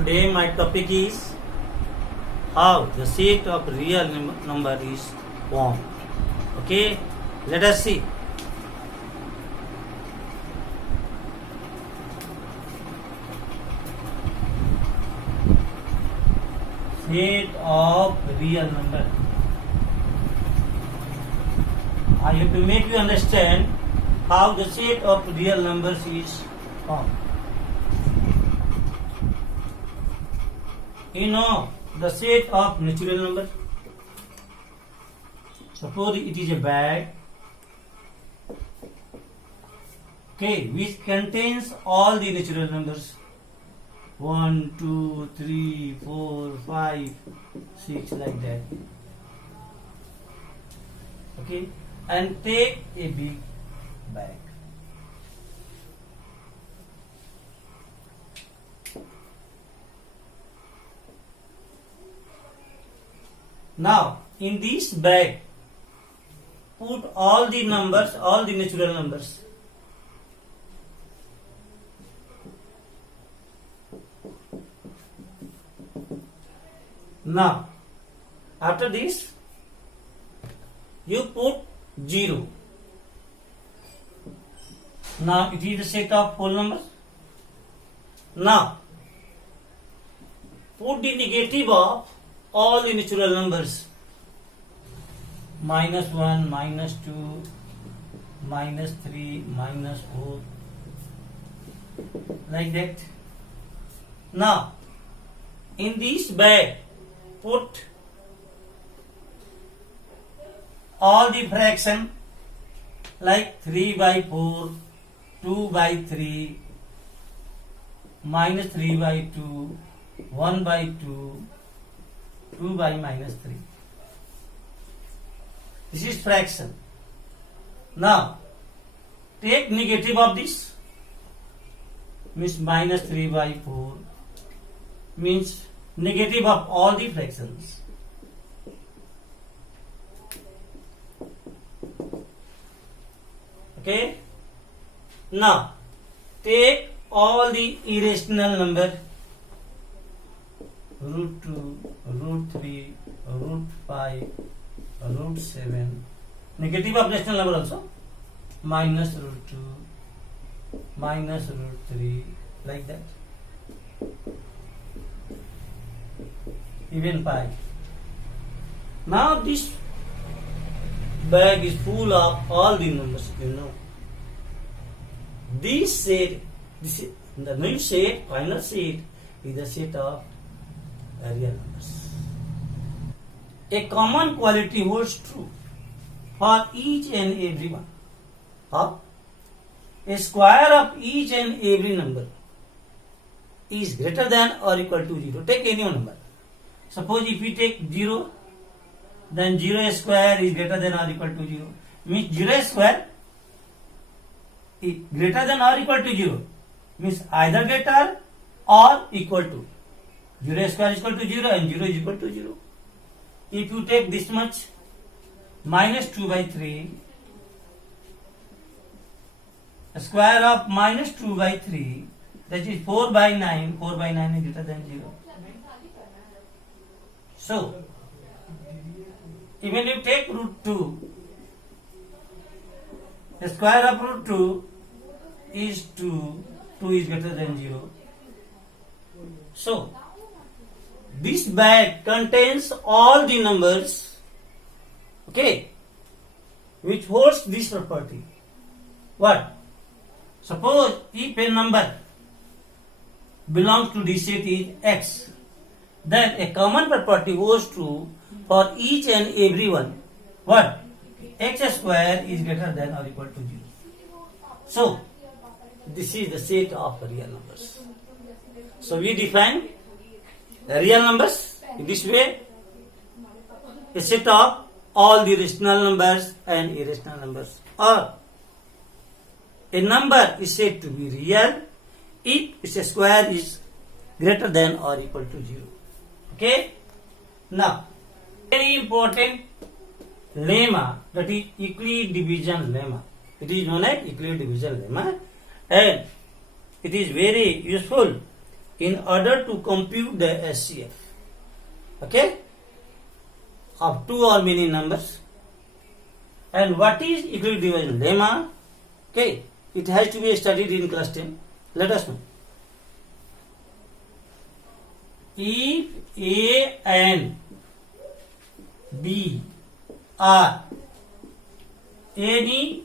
Today my topic is how the set of real number is formed. Okay, let us see. Set of real number. I have to make you understand how the set of real numbers is formed. You know the set of natural number. Suppose it is a bag, okay, which contains all the natural numbers 1, 2, 3, 4, 5, 6 like that. Okay, and take a big bag. Now, in this bag, put all the numbers, all the natural numbers. Now, after this, you put 0. Now, it is a set of whole numbers. Now, put the negative of all the natural numbers. -1, -2, -3, -4, like that. Now, in this bag, put all the fraction like 3/4, 2/3, -3/2, 1/2, 2/-3. This is fraction. Now, take negative of this, means -3/4, means negative of all the fractions. Okay? Now, take all the irrational number, √2, √3, √5, √7, negative of rational number also, -√2, -√3, like that, even pi. Now this bag is full of all the numbers, you know. This set, the new set, final set, is the set of real numbers. A common quality holds true for each and every one. How? A square of each and every number is greater than or equal to 0. Take any one number. Suppose if we take 0, then 0 square is greater than or equal to 0. Means 0 square is greater than or equal to 0. Means either greater or equal to. 0 square is equal to 0 and 0 is equal to 0. If you take this much, -2/3, a square of -2/3, that is 4/9, 4/9 is greater than 0. So, even if you take √2, the square of √2 is 2, 2 is greater than 0. So, this bag contains all the numbers, okay, which holds this property. What? Suppose if a number belongs to this set is x, then a common property holds true for each and every one. What? X square is greater than or equal to 0. So, this is the set of real numbers. So, we define the real numbers in this way: a set of all the rational numbers and irrational numbers, or a number is said to be real if its square is greater than or equal to 0. Okay? Now, very important lemma, that is Euclid division lemma. It is known as Euclid division lemma, and it is very useful in order to compute the SCF. Okay? Of two or many numbers. And what is Euclid division lemma? Okay, it has to be studied in class 10. Let us know. If A and B are any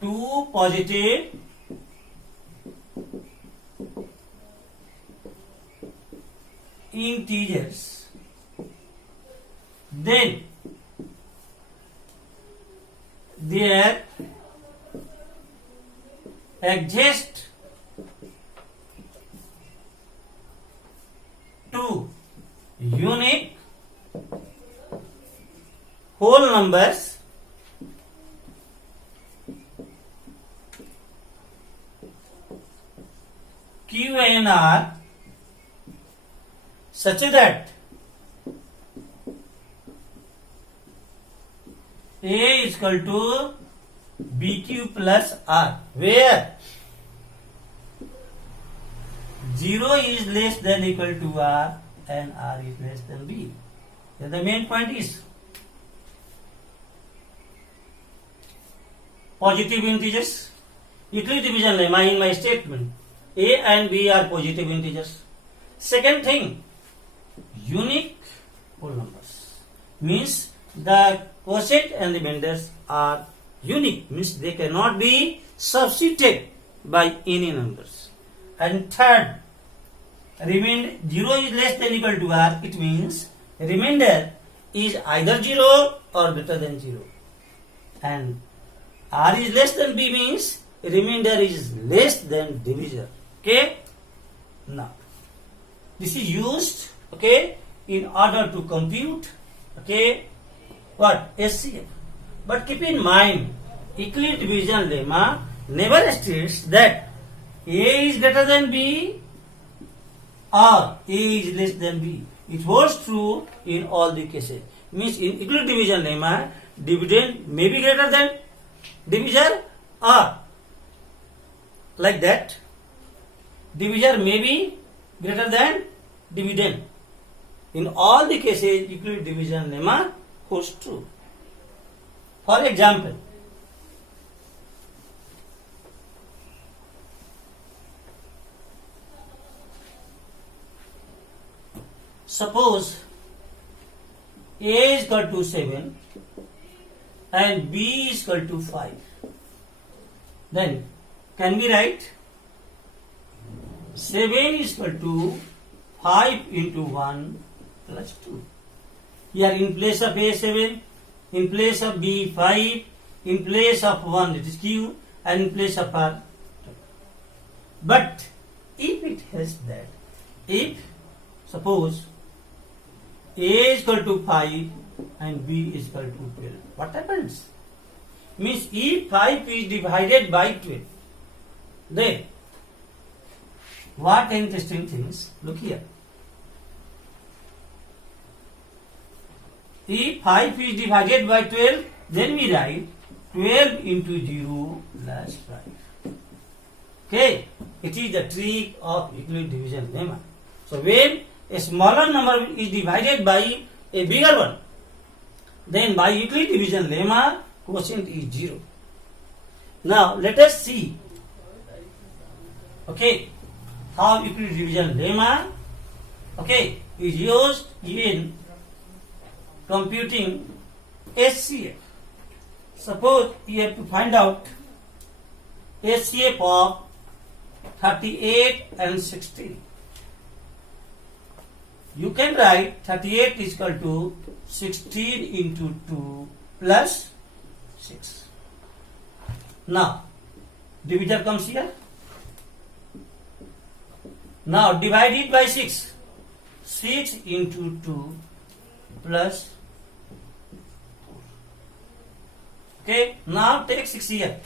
two positive integers, then there exist two unique whole numbers Q and R such that A is equal to BQ plus R, where 0 is less than equal to R and R is less than B. Then the main point is positive integers. Euclid division lemma in my statement. A and B are positive integers. Second thing, unique whole numbers. Means the quotient and remainders are unique. Means they cannot be substituted by any numbers. And third, remainder 0 is less than equal to R. It means remainder is either 0 or greater than 0. And R is less than B means remainder is less than divisor. Okay? Now, this is used, okay, in order to compute, okay, what? SCF. But keep in mind, Euclid division lemma never states that A is greater than B or A is less than B. It holds true in all the cases. Means in Euclid division lemma, dividend may be greater than divisor or like that. Divisor may be greater than dividend. In all the cases, Euclid division lemma holds true. For example, suppose A is equal to 7 and B is equal to 5. Then can we write 7 is equal to 5 into 1 plus 2. Here in place of A 7, in place of B 5, in place of 1 it is Q, and in place of R. But if it has that, if suppose A is equal to 5 and B is equal to 12, what happens? Means if 5 is divided by 12, then what interesting things? Look here. If 5 is divided by 12, then we write 12 into 0 plus 5. Okay, it is the trick of Euclid division lemma. So when a smaller number is divided by a bigger one, then by Euclid division lemma, quotient is 0. Now let us see, okay, how Euclid division lemma, okay, is used in computing SCF. Suppose you have to find out SCF of 38 and 16. You can write 38 is equal to 16 into 2 plus 6. Now, divisor comes here. Now, divide it by 6. 6 into 2 plus 4. Okay, now take 6 here.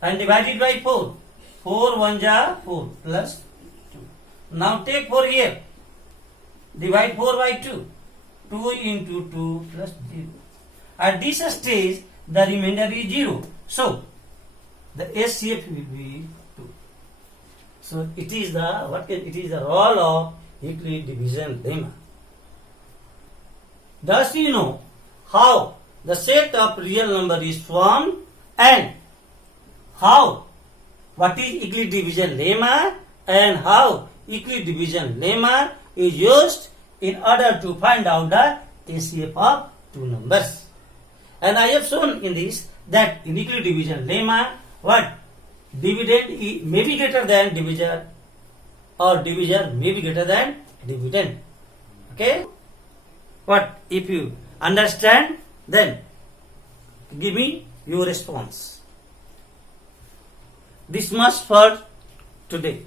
And divide it by 4. 4 1 ja 4 plus 2. Now take 4 here. Divide 4 by 2. 2 into 2 plus 0. At this stage, the remainder is 0. So, the SCF will be 2. So it is the role of Euclid division lemma. Thus you know how the set of real number is formed and how what is Euclid division lemma and how Euclid division lemma is used in order to find out the TCF of two numbers. And I have shown in this that in Euclid division lemma, what dividend may be greater than divisor or divisor may be greater than dividend. Okay? What if you understand, then give me your response. This much for today.